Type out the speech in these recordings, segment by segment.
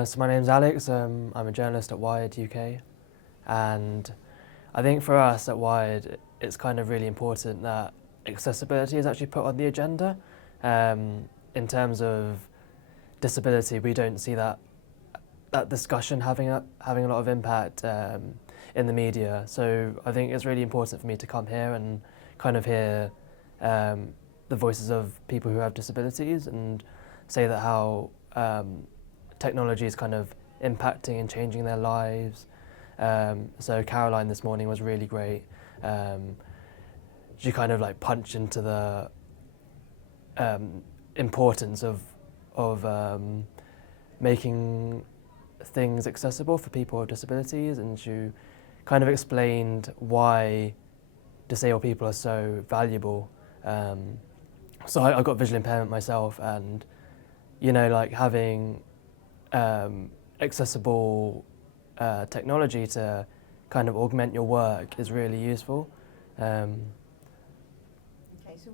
So my name's Alex. I'm a journalist at Wired UK, and I think for us at Wired, it's kind of really important that accessibility is actually put on the agenda. In terms of disability, we don't see that discussion having a lot of impact in the media. So I think it's really important for me to come here and kind of hear the voices of people who have disabilities and say that how technology is kind of impacting and changing their lives. So Caroline this morning was really great. She kind of like punched into the importance of making things accessible for people with disabilities, and she kind of explained why disabled people are so valuable. So I got visual impairment myself, and like having accessible technology to kind of augment your work is really useful. Okay, so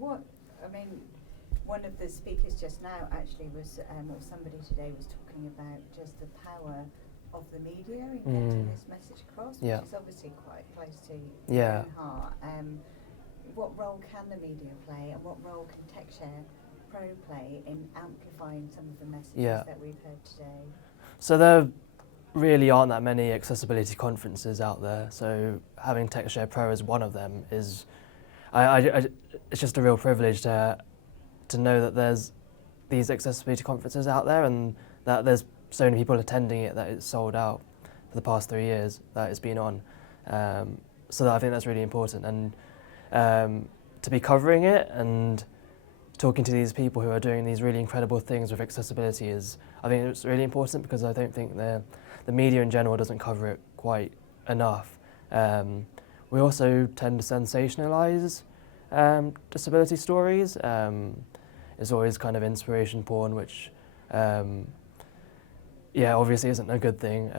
one of the speakers just now actually was, or somebody today was talking about just the power of the media in getting this message across, which is obviously quite close to your own heart. What role can the media play, and what role can TechShare Pro play in amplifying some of the messages that we've heard today? So there really aren't that many accessibility conferences out there, so having TechShare Pro as one of them is, it's just a real privilege to know that there's these accessibility conferences out there and that there's so many people attending it that it's sold out for the past 3 years that it's been on. So I think that's really important, and to be covering it and talking to these people who are doing these really incredible things with accessibility I think it's really important, because I don't think the media in general doesn't cover it quite enough. We also tend to sensationalise disability stories. It's always kind of inspiration porn, which obviously isn't a good thing.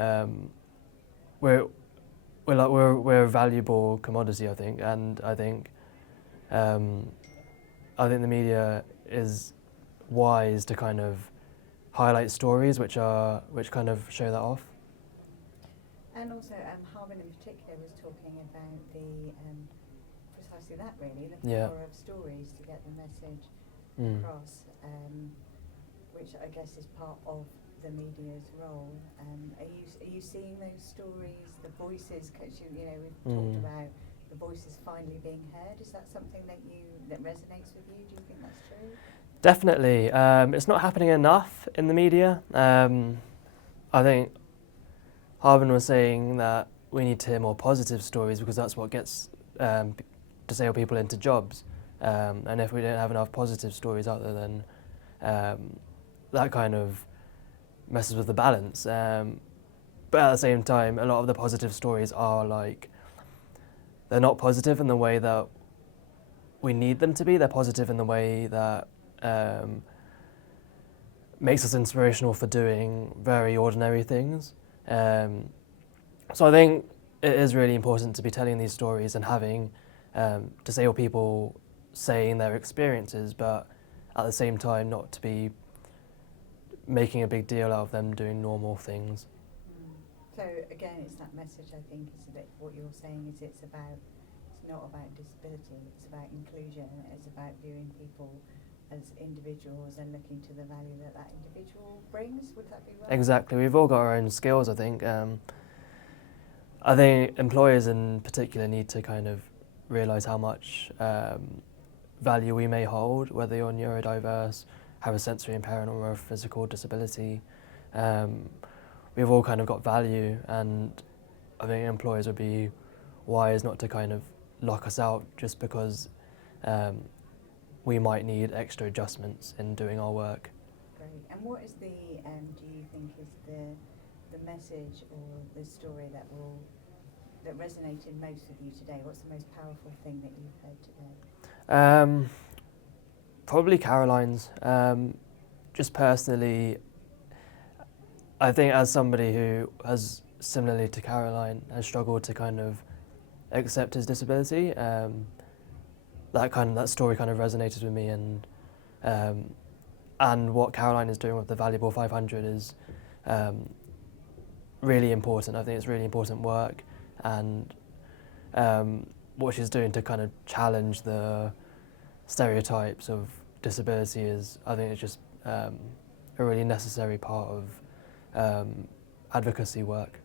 We're a valuable commodity, I think, and I think the media is wise to kind of highlight stories which kind of show that off. And also, Harman in particular was talking about the precisely that, really, the power of stories to get the message across, which I guess is part of the media's role. Are you seeing those stories, the voices? Because we've talked about the voices finally being heard. Is that something that resonates with you? Do you think that's true? Definitely. It's not happening enough in the media. I think Harman was saying that we need to hear more positive stories, because that's what gets disabled people into jobs. And if we don't have enough positive stories out there, then that kind of messes with the balance. But at the same time, a lot of the positive stories are they're not positive in the way that we need them to be. They're positive in the way that makes us inspirational for doing very ordinary things. So I think it is really important to be telling these stories and having disabled people saying their experiences, but at the same time not to be making a big deal out of them doing normal things. So again, it's that message, I think, is that what you're saying is it's not about disability, it's about inclusion, it's about viewing people as individuals and looking to the value that individual brings. Would that be right? Exactly. We've all got our own skills, I think. I think employers in particular need to kind of realise how much value we may hold, whether you're neurodiverse, have a sensory impairment or a physical disability. We've all kind of got value, and I think employers would be wise not to kind of lock us out just because we might need extra adjustments in doing our work. Great. And what is do you think is the message or the story that resonated most with you today? What's the most powerful thing that you've heard today? Probably Caroline's. Just personally, I think as somebody who has, similarly to Caroline, has struggled to kind of accept his disability, that story kind of resonated with me, and what Caroline is doing with the Valuable 500 is really important. I think it's really important work, and what she's doing to kind of challenge the stereotypes of disability is, I think it's just a really necessary part of advocacy work.